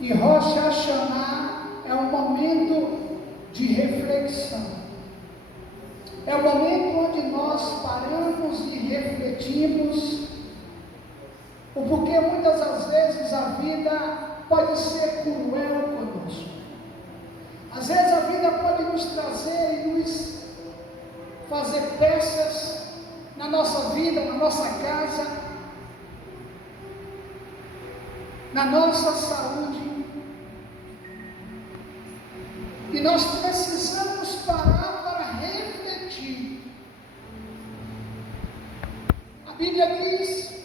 E Rosh Hashanah é um momento de reflexão. É o momento onde nós paramos e refletimos o porquê muitas das vezes a vida pode ser cruel conosco. Às vezes a vida pode nos trazer e nos fazer peças na nossa vida, na nossa casa, na nossa saúde. E nós precisamos parar para refletir. A Bíblia diz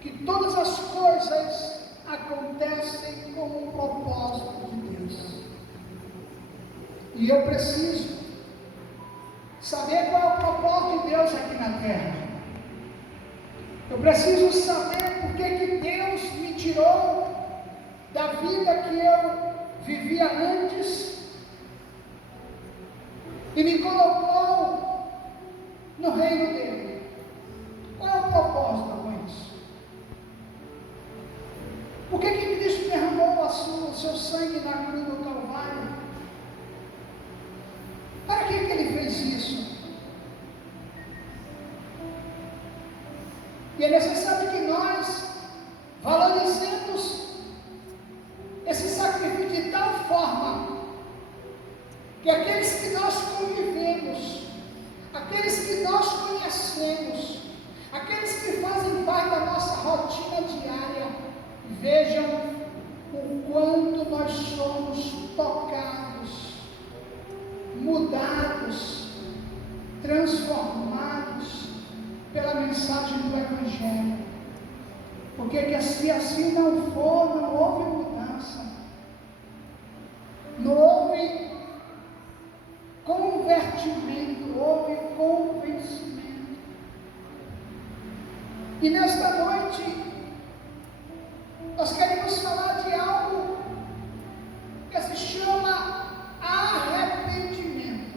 que todas as coisas acontecem com um propósito de Deus. E eu preciso saber qual é o propósito de Deus aqui na terra. Eu preciso saber por que Deus me tirou da vida que eu vivia antes e me colocou no reino dele. Qual é o propósito com isso? Por que Cristo derramou o seu sangue na cruz do Calvário? Para que ele fez isso? E é necessário que nós valorizemos esse sacrifício de tal forma que aqueles que nós convivemos, aqueles que nós conhecemos, aqueles que fazem parte da nossa rotina diária, vejam o quanto nós somos tocados, mudados, transformados pela mensagem do Evangelho. Porque se assim não for, não houve mudança, não houve convertimento, houve convencimento. E nesta noite nós queremos falar de algo que se chama arrependimento.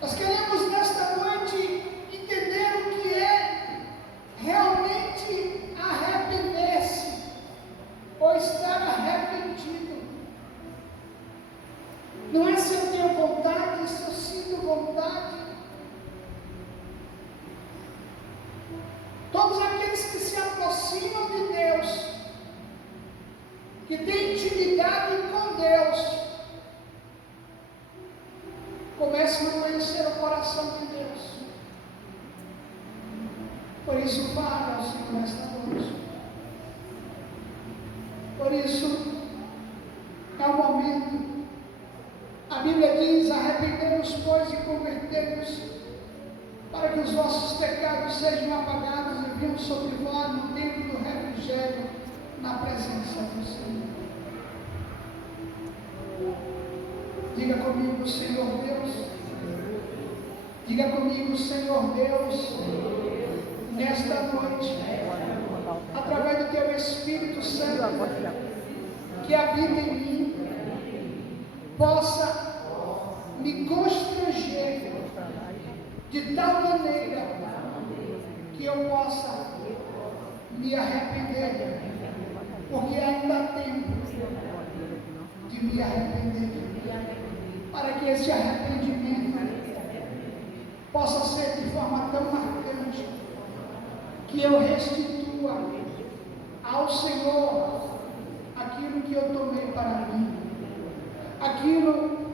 Nós queremos nesta noite entender o que é realmente arrepender-se ou estar arrependido. Não é se eu tenho vontade, se eu sinto vontade. Todos aqueles que se aproximam de Deus, que têm intimidade com Deus, começam a conhecer o coração de Deus. Por isso, fale ao Senhor esta noite. Por isso, é o momento. A Bíblia diz: arrependemos, pois, e convertemos, para que os vossos pecados sejam apagados e venham sobre vós no tempo do refrigério, na presença do Senhor. Diga comigo, Senhor Deus. Diga comigo, Senhor Deus, nesta noite, através do Teu Espírito Santo, que habita em mim, possa me constranger de tal maneira que eu possa me arrepender, porque ainda há tempo de me arrepender, para que esse arrependimento possa ser de forma tão marcante que eu restitua ao Senhor aquilo que eu tomei para mim, aquilo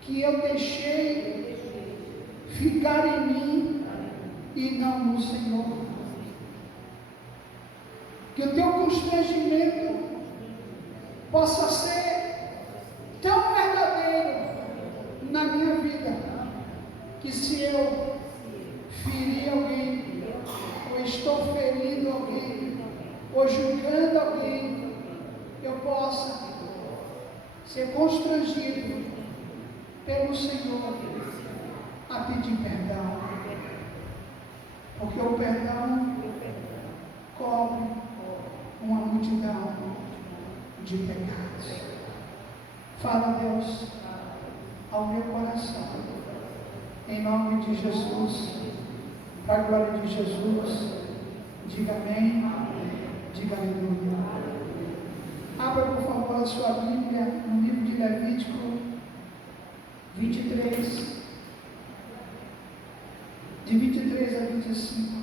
que eu deixei ficar em mim e não no Senhor. Que o Teu constrangimento possa ser tão verdadeiro na minha vida, que se eu ferir alguém, ou estou ferindo alguém, ou julgando alguém, eu possa ser constrangido pelo Senhor a pedir perdão, porque o perdão cobre uma multidão de pecados. Fala, Deus, ao meu coração, em nome de Jesus, Para a glória de Jesus, diga amém, diga aleluia. Abra por favor a sua Bíblia no livro de Levítico 23, de 23 a 25.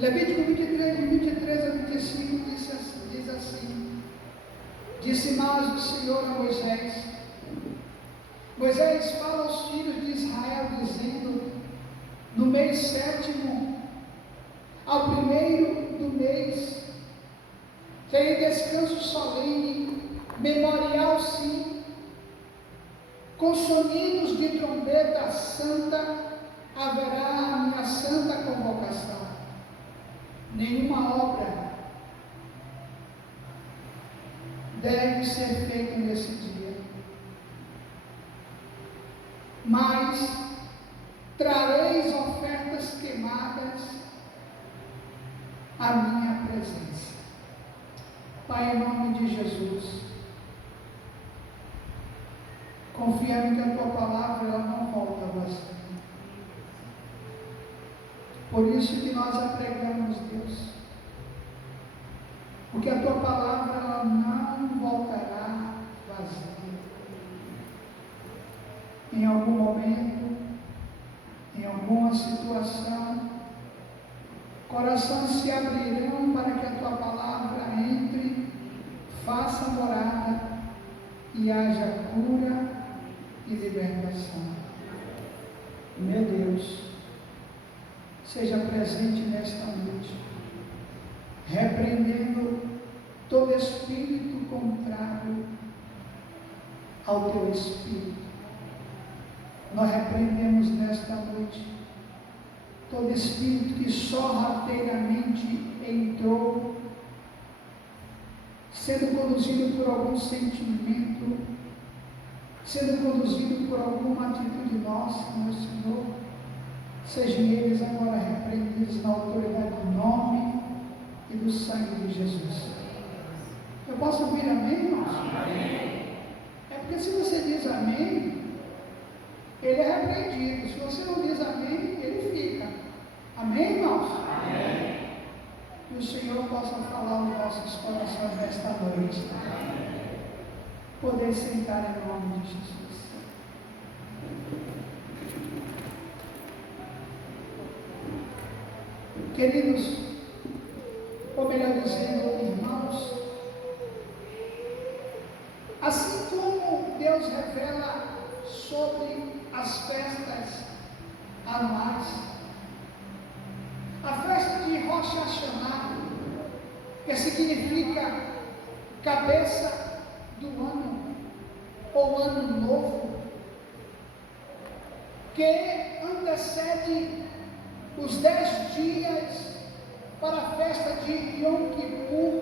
Levítico 23, de 23 a 25 diz assim: Disse mais o Senhor a Moisés: Moisés, fala aos filhos de Israel, dizendo: no mês sétimo, ao primeiro do mês, tem descanso solene, memorial sim, com sonidos de trombeta santa, haverá a minha santa convocação. Nenhuma obra deve ser feita nesse dia, mas trareis ofertas queimadas à minha presença. Pai, em nome de Jesus, confiando que a tua palavra ela não volta vazia. Por isso que nós a pregamos, Deus, porque a tua palavra ela não voltará vazia. Em algum momento, em alguma situação, corações se abrirão para que a tua palavra entre, faça morada e haja cura e libertação. Meu Deus, seja presente nesta noite, repreendendo todo espírito contrário ao teu espírito. Nós repreendemos nesta noite todo espírito que sorrateiramente entrou, sendo conduzido por algum sentimento, sendo conduzido por alguma atitude nossa, meu Senhor. Sejam eles agora repreendidos na autoridade do nome e do sangue de Jesus. Eu posso ouvir amém, irmãos? Amém. É porque se você diz amém, ele é repreendido. Se você não diz amém, ele fica. Amém, irmãos? Amém. Que o Senhor possa falar aos nossos corações nesta noite. Amém. Poder sentar em nome de Jesus. Queridos, ou melhor dizendo, irmãos, assim como Deus revela sobre as festas anuais, a festa de Rosh Hashanah, que significa cabeça do ano, ou ano novo, que antecede os 10 dias para a festa de Yom Kippur.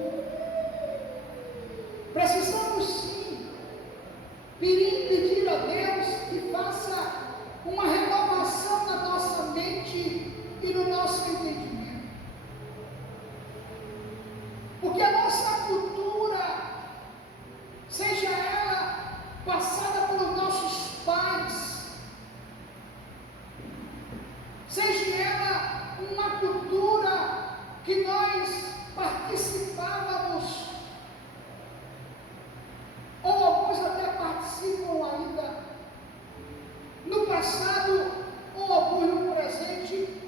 Precisamos sim pedir a Deus que faça uma renovação na nossa mente e no nosso entendimento, porque a nossa cultura, seja ela passada pelos nossos pais, seja ela uma cultura que nós participávamos, ou alguns até participam ainda, no passado, ou alguns no presente,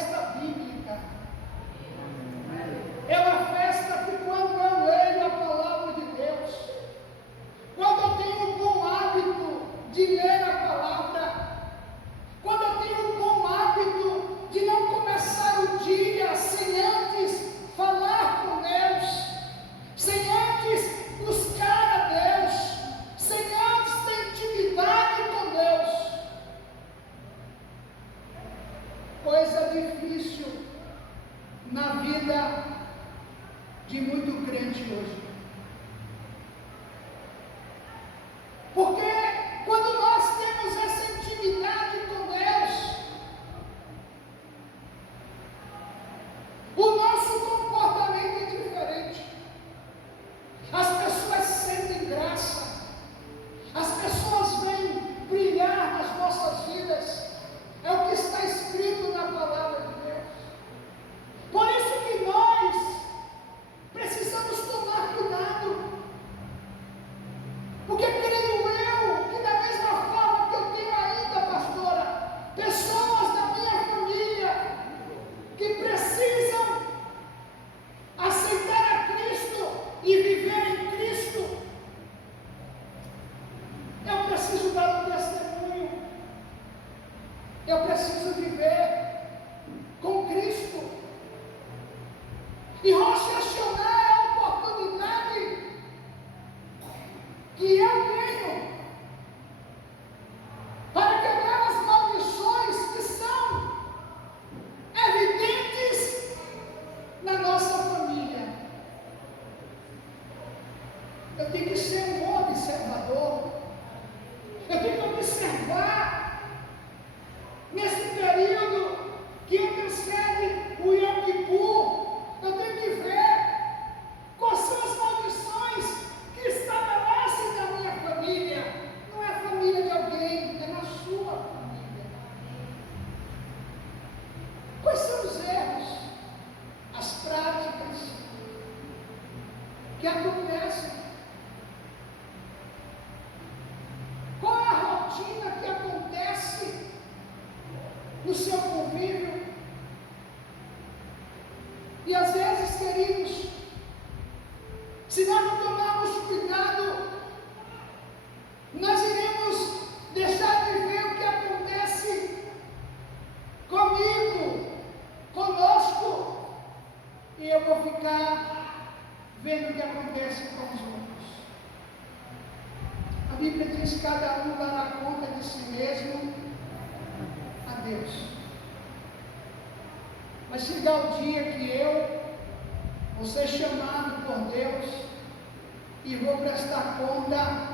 festa bíblica. É uma festa que quando eu leio a palavra de Deus, quando eu tenho o bom hábito de ler a palavra, quando eu tenho o bom hábito de não começar o dia sem antes falar com Deus, sem antes buscar a Deus, sem antes ter intimidade com Deus, coisa difícil na vida de muito crente hoje. Porque quando nós temos essa intimidade com Deus, o nosso comportamento é diferente. As pessoas sentem graça, as pessoas veem brilhar nas nossas vidas. É o que está escrito na palavra de Deus. Por isso que nós precisamos tomar cuidado, porque creio eu que da mesma forma que eu tenho ainda, pastora, pessoas da minha família que precisam aceitar a Cristo e viver em Cristo, eu preciso dar um testemunho, eu preciso viver com Cristo. E rochacionar é a oportunidade que eu tenho para quebrar as maldições que são evidentes na nossa família. Eu tenho que ser um bom observador. Eu tenho que observar nesse período que antecede o Yom Kippur. Eu tenho que ver quais são as maldições que estabelecem na minha família. Não é a família de alguém, é na sua família. Quais são os erros, as práticas que acontecem? Qual é a rotina que acontece no seu convívio? E às vezes, queridos, se nós não tomarmos cuidado, nós iremos deixar de ver o que acontece comigo, conosco, e eu vou ficar vendo o que acontece com os outros. A Bíblia diz que cada um dará conta de si mesmo a Deus. Mas chegar o dia que eu vou ser chamado por Deus e vou prestar conta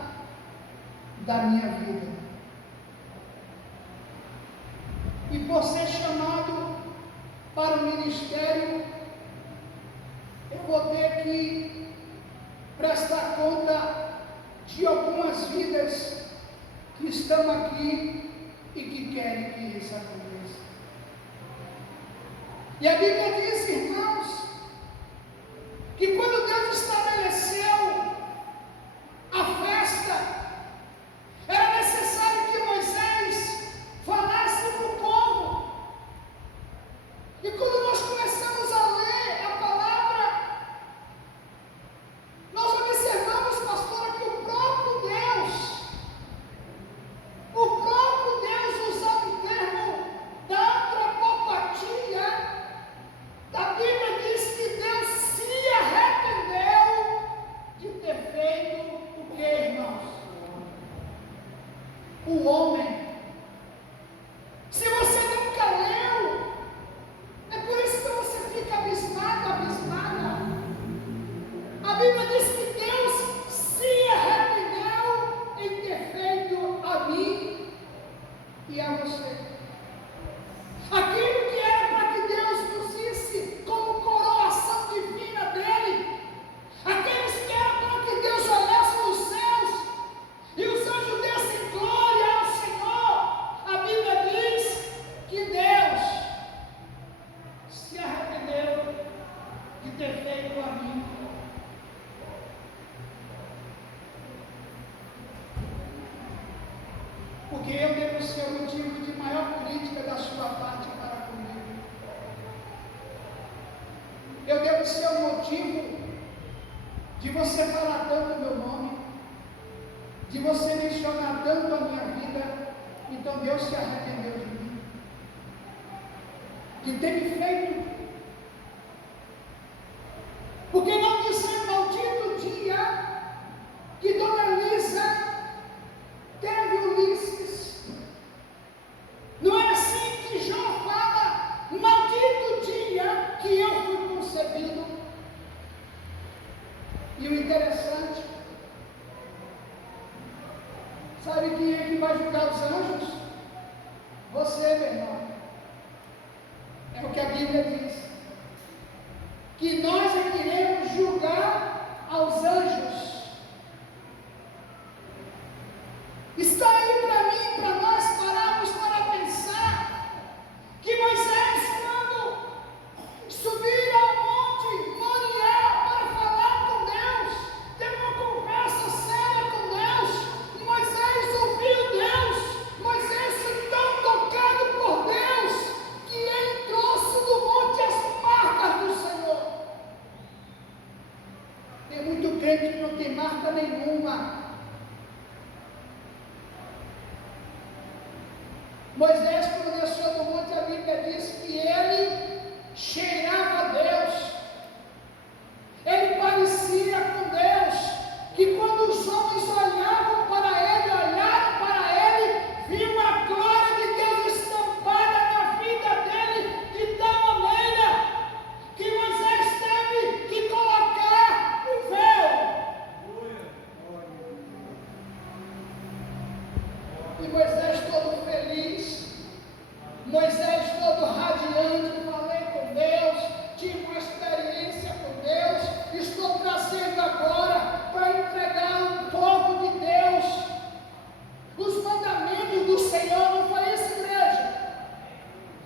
da minha vida. E por ser chamado para o ministério, eu vou ter que prestar conta de algumas vidas que estão aqui e que querem que isso aconteça. E a Bíblia diz, irmãos, que quando Deus estabeleceu a festa, era necessário que Moisés falasse para o povo. E quando nós começamos a ler a palavra, nós observamos, pastora, que o próprio Deus usava o termo da antropopatia. A Bíblia diz que Deus se arrependeu de ter feito o que, irmãos? O homem. Se você nunca leu, é por isso que você fica abismado, abismada. A Bíblia diz que Deus se arrependeu em ter feito a mim e a você. Aquilo que era para que Deus nos disse como coroação divina dele, aqueles que eram para que Deus olhasse nos céus e os anjos dessem glória ao Senhor, a Bíblia diz que Deus se arrependeu de ter feito a mim. Porque eu devo ser o motivo de maior crítica da sua parte para comigo. Eu devo ser o motivo de você falar tanto o meu nome, de você mencionar tanto a minha vida. Então Deus se arrependeu de mim, de ter me feito. Porque não dizer maldito o dia que Dona Elisa teve Ulisses. Não é assim que Jó fala: maldito o dia que eu fui concebido. E o interessante, sabe quem é que vai julgar os anjos? Você, meu irmão. É o que a Bíblia diz. Que nós é que iremos julgar aos anjos. Está aí para mim, para nós pararmos para pensar que Moisés, quando subir ao monte Moriá para falar com Deus, teve uma conversa séria com Deus. Moisés ouviu Deus. Moisés foi tão tocado por Deus que ele trouxe do monte as marcas do Senhor. Tem muito crente que não tem marca nenhuma. Moisés, quando desceu do monte, a Bíblia diz que ele cheirava a Deus, ele parecia com Deus, que quando os homens olharam para ele, viam a glória de Deus estampada na vida dele, de tal maneira que Moisés teve que colocar um véu. E Moisés todo feliz, Moisés todo radiante, falei com Deus, tive uma experiência com Deus, estou trazendo agora para entregar ao povo de Deus os mandamentos do Senhor. Não foi isso, igreja?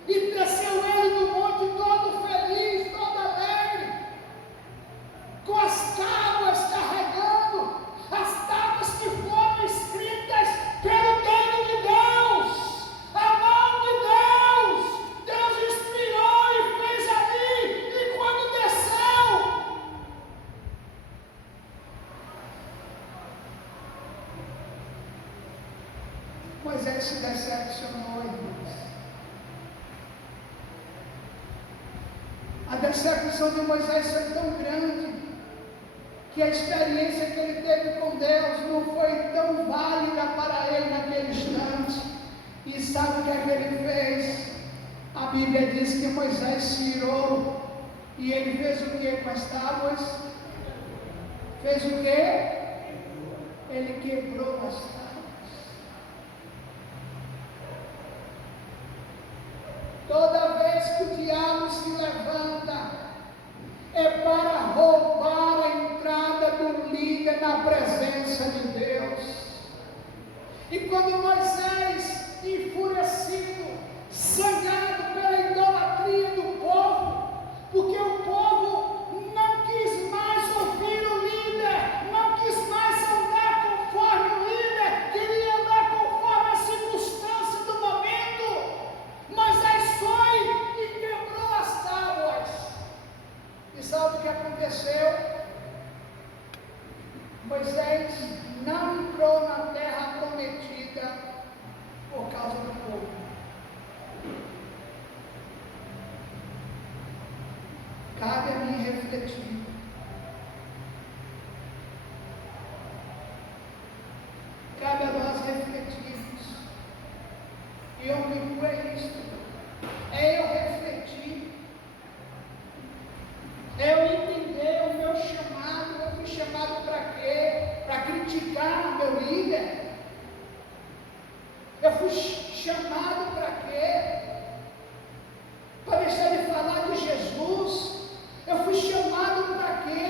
E desceu ele do monte todo feliz, todo alegre, com as tábuas carregando, as tábuas que foram escritas pelo dedo de Deus, a mão de Deus. Deus inspirou e fez ali, e quando desceu, Moisés se decepcionou, irmãos. A decepção de Moisés foi tão grande que a experiência que ele teve com Deus não foi tão válida para ele naquele instante. E sabe o que é que ele fez? A Bíblia diz que Moisés se irou, e ele fez o que com as tábuas? Fez o que? Ele quebrou as tábuas. Toda vez que o diabo se levanta, é para roubar a entrada do líder na presença de Deus. E quando Moisés, enfurecido, zangado pela idolatria do povo, porque o povo não quis mais ouvir o líder, não quis mais andar conforme o líder, queria andar conforme a circunstância do momento, Moisés foi e quebrou as tábuas. E sabe o que aconteceu? Moisés não entrou na terra prometida por causa do povo. Cabe a mim refletir. Cabe a nós refletirmos. E eu digo é isto. É eu refletir. É eu entender o meu chamado. Eu fui chamado para quê? Para criticar o meu líder? Eu fui chamado para quê? Para deixar de falar de Jesus? Eu fui chamado para quê?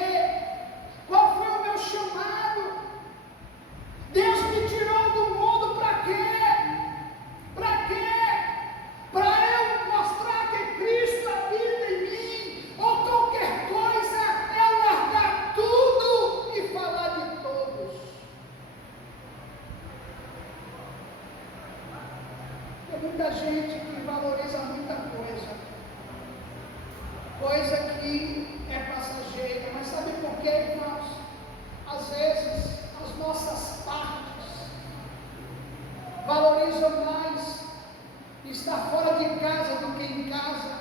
Qual foi o meu chamado? Deus me tirou do mundo para quê? Para quê? Para eu mostrar que Cristo habita em mim? Ou qualquer coisa é largar tudo e falar de todos? Tem muita gente que valoriza muita coisa que passageira, mas sabe por quê, irmãos? Às vezes, as nossas partes valorizam mais estar fora de casa do que em casa.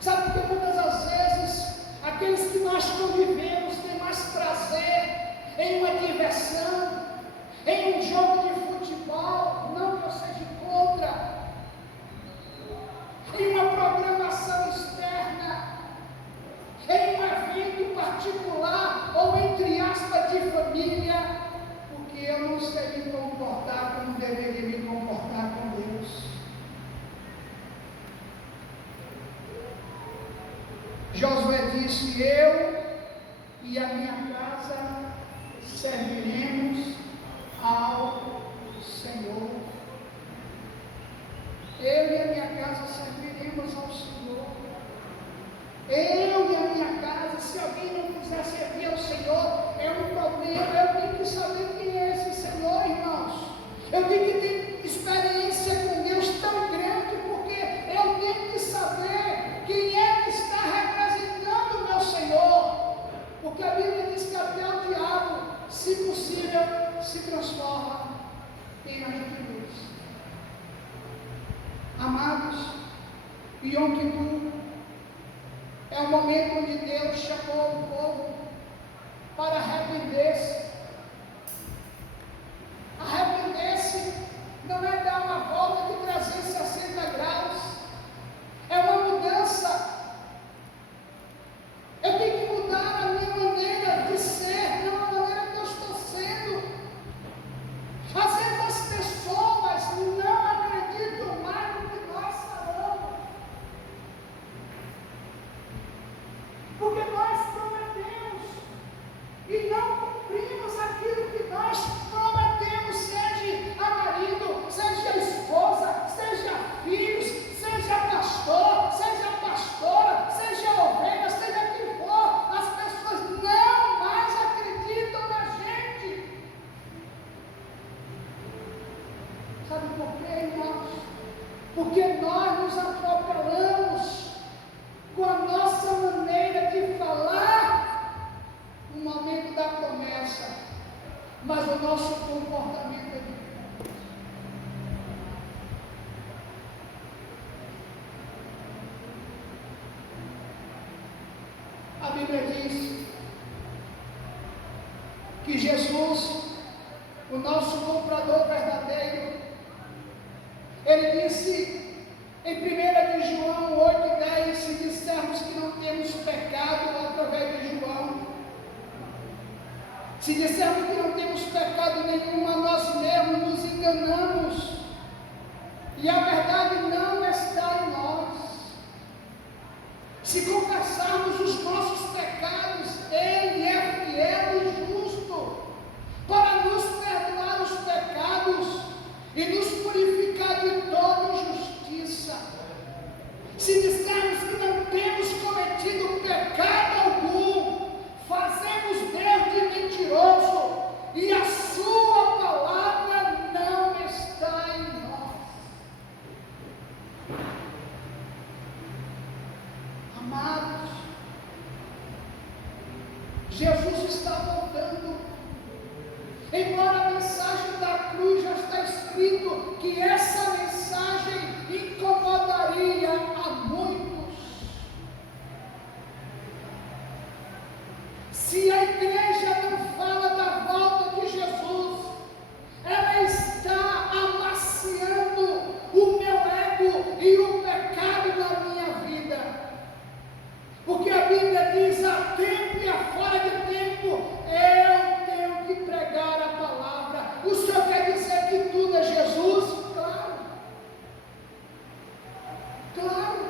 Sabe porque muitas das vezes, aqueles que nós convivemos têm mais prazer em uma diversão, em um jogo de futebol, não que eu seja contra, em uma programação externa, em um evento particular ou entre aspas de família, porque eu não sei me comportar como deveria me comportar com Deus. Josué disse: eu e a minha casa serviremos ao Senhor. Eu e a minha casa serviremos ao Senhor. Eu e a minha casa, se alguém não quiser servir ao Senhor, é um problema. Eu tenho que saber quem é esse Senhor, irmãos. Eu tenho que ter experiência com Deus tão grande, porque eu tenho que saber quem é que está representando o meu Senhor. Porque a Bíblia diz que até o diabo, se possível, se transforma em anjo de luz. Amados, Yom Kippur é o momento onde Deus chamou o povo para arrepender-se. Arrepender-se não é dar uma volta de 360 graus, é uma mudança. Eu tenho que mudar a minha maneira de ser, não a maneira que eu estou sendo. Às vezes as pessoas não acreditam mais no que nós falamos, porque nós prometemos e não cumprimos aquilo que nós prometemos, seja a marido, seja a esposa, seja filhos, seja pastor, seja pastora, seja ovelha, seja quem for. As pessoas não mais acreditam na gente. Sabe por quê, irmãos? Porque nós nos atropelamos com a nossa maneira de falar no momento da promessa, mas o nosso comportamento é diferente. A Bíblia diz que Jesus, o nosso comprador verdadeiro, ele disse em 1 de João 8,10, se dissermos que não temos pecado através de João, se dissermos que não temos pecado nenhum a nós mesmos, nos enganamos, e a verdade não está em nós. Se confessarmos os nossos pecados, Ele é fiel e justo para nos perdoar os pecados e nos purificar de toda injustiça. Se dissermos que não temos cometido pecado algum, fazemos Deus de mentiroso e a sua palavra não está em nós. Amados, Jesus está voltando. Embora a mensagem da cruz já está escrito que essa mensagem incomodaria a muitos. Se a igreja não fala da volta de Jesus, ela está amaciando o meu ego e o pecado da minha vida. Porque a Bíblia diz: a tempo e a fora de tempo, eu tenho que pregar a palavra. O Senhor quer dizer que tudo é Jesus? Claro. Claro.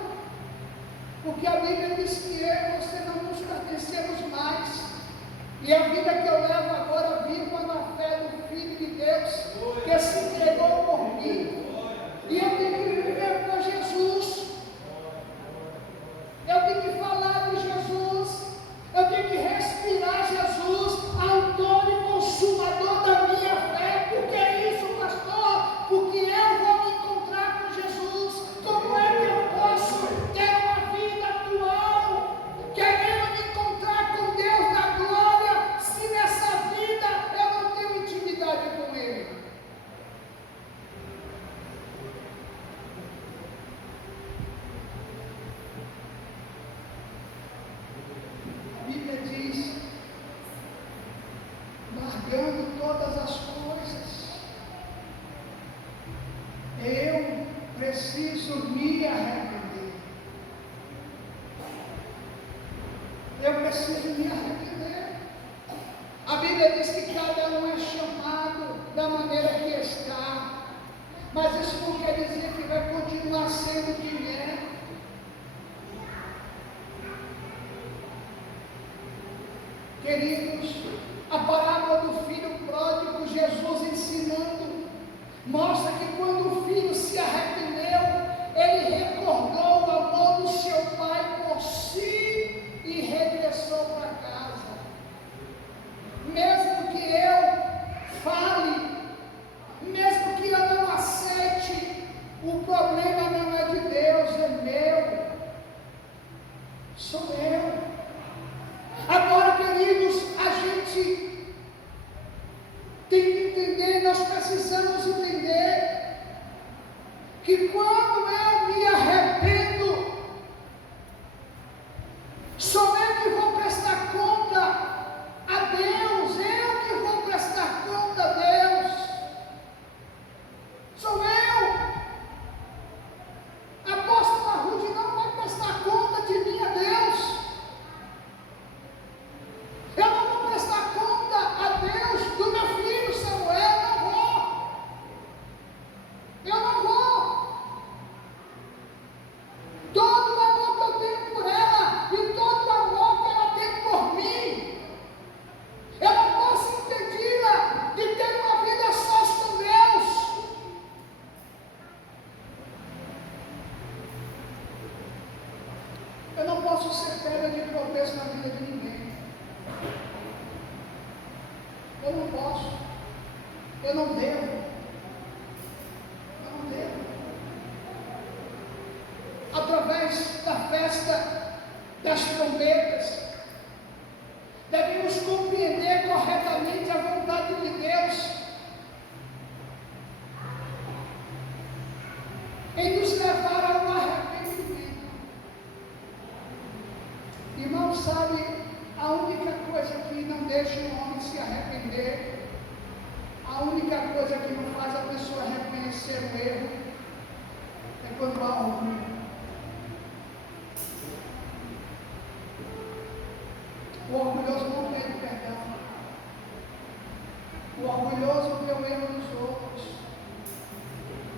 Porque a Bíblia diz que eu e você não nos pertencemos mais. E a vida que eu levo agora, viva na fé do Filho de Deus, que se entregou por mim. E eu tenho que viver com Jesus. Eu tenho que falar de Jesus. Eu tenho que respirar Jesus, autor e consumador da minha fé. Por que isso, pastor? Porque eu vou me encontrar com Jesus. Como é que eu posso ter uma vida atual, querendo me encontrar Eu preciso me arrepender. A Bíblia diz que cada um é chamado da maneira que está, mas isso não quer dizer que vai continuar sendo quem é. Queridos, a parábola do filho pródigo, Jesus ensinando, mostra que quando o filho se arrependeu, ele recordou o amor do seu pai por si e regressou para casa. Mesmo que eu fale, mesmo que eu não aceite, o problema não é de Deus, é meu. Sou eu. Agora, queridos, a gente tem que entender, nós precisamos entender que quando eu me arrependo, sou eu que vou prestar conta a Deus, eu que vou prestar conta a Deus, sou eu. A apóstola Ruth não vai prestar conta de mim a Deus. Eu não vou prestar conta a Deus do meu filho Samuel, não vou. Eu não vou. Todo o amor que eu tenho por ela e todo o amor que ela tem por mim, eu não posso impedi-la de ter uma vida sós com Deus. Eu não posso ser pedra de tropeço na vida de ninguém. Eu não posso, eu não devo, Através da festa das trombetas, devemos compreender corretamente a vontade de Deus em nos levar ao arrependimento. Irmão, sabe, a única coisa que não deixa o homem se arrepender, a única coisa que não faz a pessoa reconhecer o erro, é quando há orgulho. O orgulhoso não pede perdão. O orgulhoso vê o erro dos outros,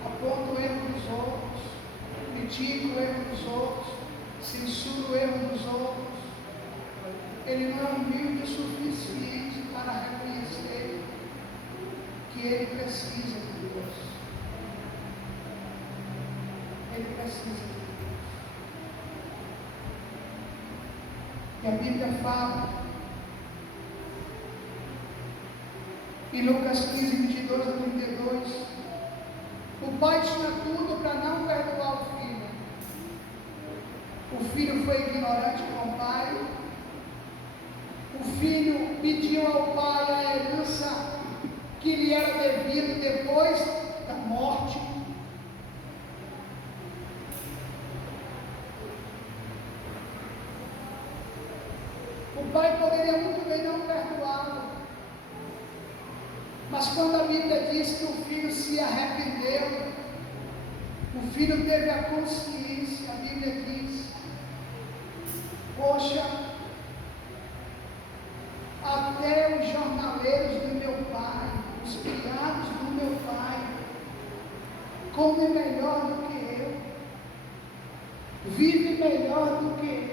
aponta o erro dos outros, critica o erro dos outros, censura o erro dos outros. Ele não é humilde o suficiente para reconhecer que ele precisa de Deus. Ele precisa de Deus. E a Bíblia fala, em Lucas 15, 22 a 32, o pai tinha tudo para não perdoar o filho. O filho foi ignorante com o pai. O filho pediu ao pai a herança que lhe era devido depois da morte. O pai poderia muito bem não perdoá-lo, mas quando a Bíblia diz que o filho se arrependeu, o filho teve a consciência, a Bíblia diz, poxa, até os jornaleiros do meu pai, os criados do meu pai, comem melhor do que eu, vivem melhor do que eu,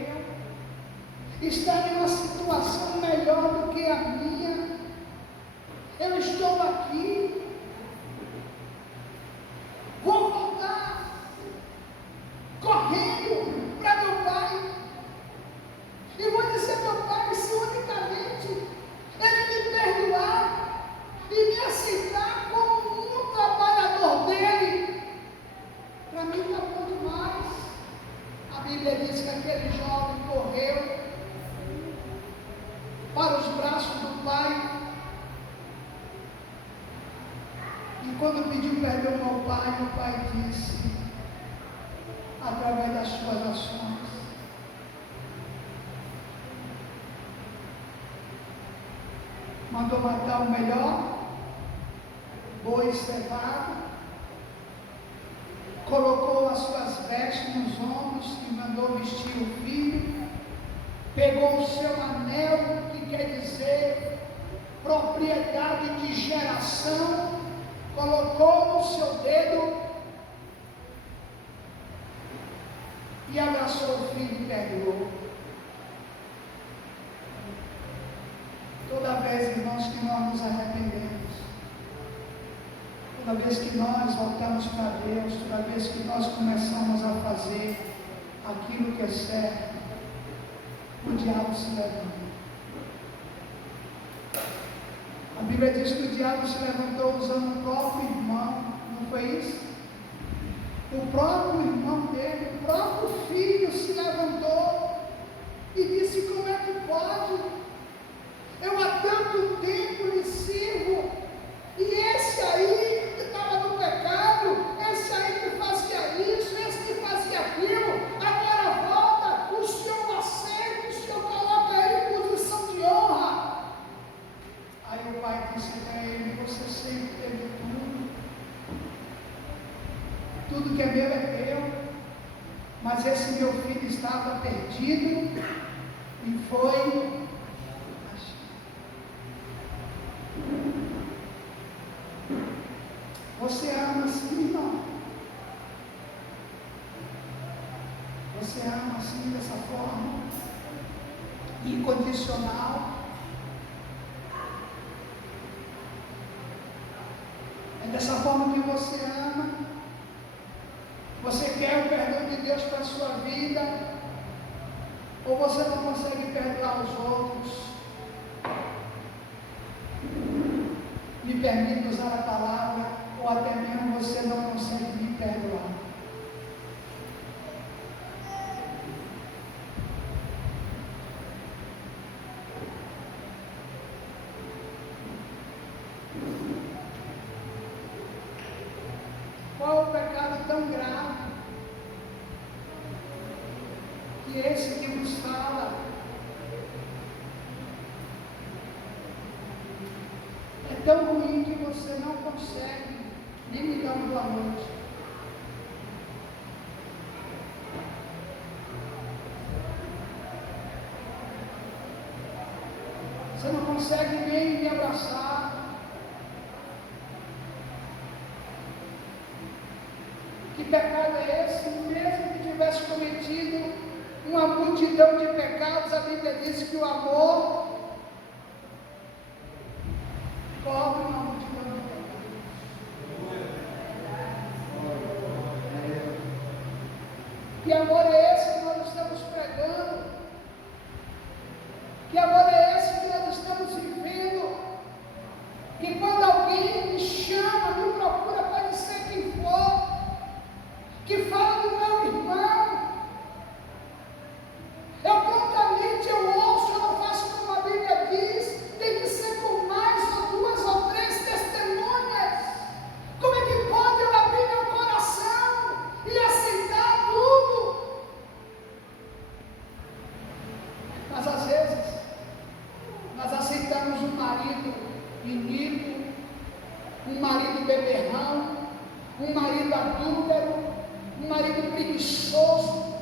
está em uma situação melhor do que a minha. Eu estou aqui, vou voltar correndo para meu pai e vou dizer meu pai, se unicamente ele me perdoar e me aceitar como um trabalhador dele, para mim está bom demais. A Bíblia diz que aquele jovem correu para os braços do pai, e quando pediu perdão ao pai, o pai disse, através das suas ações, mandou matar o melhor boi cevado, colocou as suas vestes nos ombros e mandou vestir o filho, pegou o seu anel, que quer dizer propriedade de geração, colocou no seu dedo e abraçou o filho e perdoou. Toda vez, irmãos, que nós nos arrependemos, toda vez que nós voltamos para Deus, toda vez que nós começamos a fazer aquilo que é certo, o diabo se levanta. A Bíblia diz que o diabo se levantou usando o próprio irmão, não foi isso? O próprio irmão dele, o próprio filho se levantou e disse: como é que pode? Eu há tanto tempo lhe sirvo, e esse aí que estava no pecado, esse aí que fazia isso, esse que fazia aquilo, agora volta, o Senhor o aceita, o Senhor coloca ele em posição de honra. Aí o pai disse para ele: você sempre teve tudo que é meu é teu, mas esse meu filho estava perdido e foi. Você ama assim, irmão? Você ama assim, dessa forma incondicional? É dessa forma que você ama? Você quer o perdão de Deus para a sua vida? Ou você não consegue perdoar os outros? Me permite usar a palavra, ou até mesmo você não consegue me perdoar. Qual o pecado tão grave que esse que nos fala é tão ruim que você não consegue nem me dar uma boa noite? Você não consegue nem me abraçar. Que pecado é esse? Mesmo que tivesse cometido uma multidão de pecados, a Bíblia diz que o amor cobre uma multidão de pecados. Que amor é esse que nós estamos pregando? Que amor é esse que nós estamos vivendo? Que quando alguém me chama, me procura, pode ser quem for, que fala do meu irmão, eu prontamente ouço, eu não faço como a Bíblia diz, tem que ser com mais ou duas ou três testemunhas. Como é que pode eu abrir meu coração e aceitar tudo? Mas às vezes nós aceitamos um marido iníquo, um marido beberrão, um marido adúltero, um marido preguiçoso,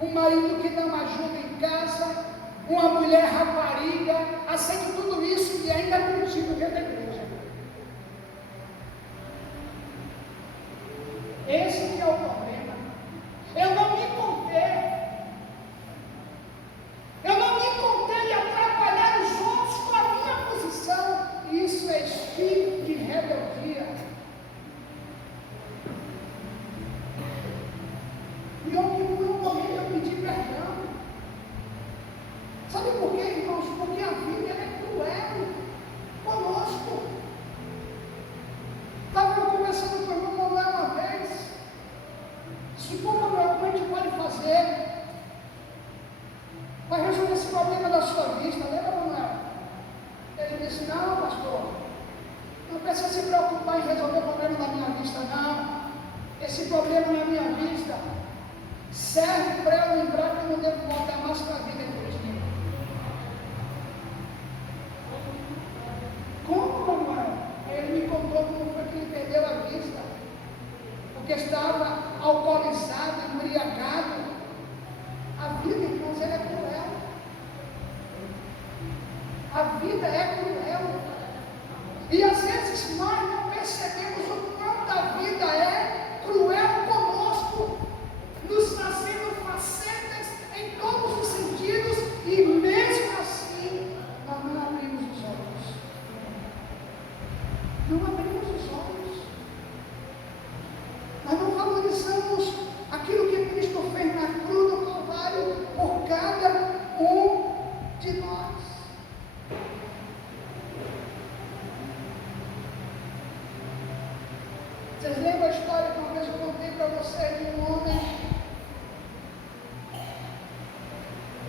um marido que não ajuda em casa, uma mulher rapariga. Aceito tudo isso e ainda critico dentro da igreja. Esse que é o problema. Eu não me contei. Eu não me contei em atrapalhar os outros com a minha posição. Isso é espírito de rebeldia. E eu no momento eu pedi perdão. Sabe por quê, irmãos? Porque a vida é cruel conosco. Estava eu conversando com o irmão Manuel uma vez. Suponha, Manuel, como a gente pode fazer para resolver esse problema da sua vista? Lembra, Manuel? Ele disse: não, pastor, não precisa se preocupar em resolver o problema da minha vista, não. Esse problema na minha vista serve para eu lembrar que eu não devo voltar mais para a vida depois de mim. Como, Manuel? Ele me contou como foi que ele perdeu a vista, porque estava alcoolizado, embriagado. A vida, irmãos, ela é cruel. vida é cruel. E às vezes nós não percebemos o quanto a vida é cruel conosco, nos fazendo facetas em todos os sentidos, e mesmo assim nós não abrimos os olhos. Não abrimos os olhos. Nós não valorizamos aquilo que Cristo fez na cruz do Calvário por cada um de nós. Vocês lembram a história que uma vez eu contei para vocês de um homem,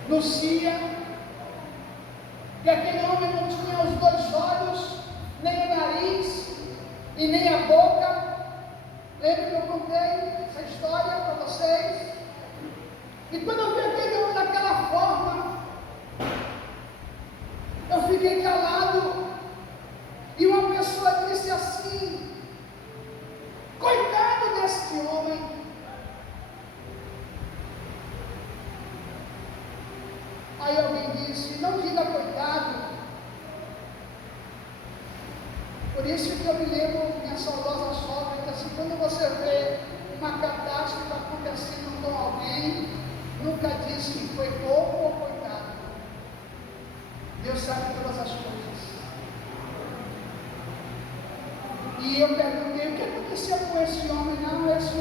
Lucia, que aquele homem não tinha os 2 olhos, nem o nariz e nem a boca. Lembra que eu contei essa história para vocês? E quando eu vi aquele homem daquela forma, eu fiquei calado. E uma pessoa disse assim: coitado desse homem. Aí alguém disse: não diga coitado. Por isso que eu me lembro, minha saudosa sogra, que assim, quando você vê uma catástrofe acontecendo com alguém, nunca diz se foi pouco ou coitado. Deus sabe todas as coisas. E eu perguntei: o que aconteceu com esse homem? Não, esse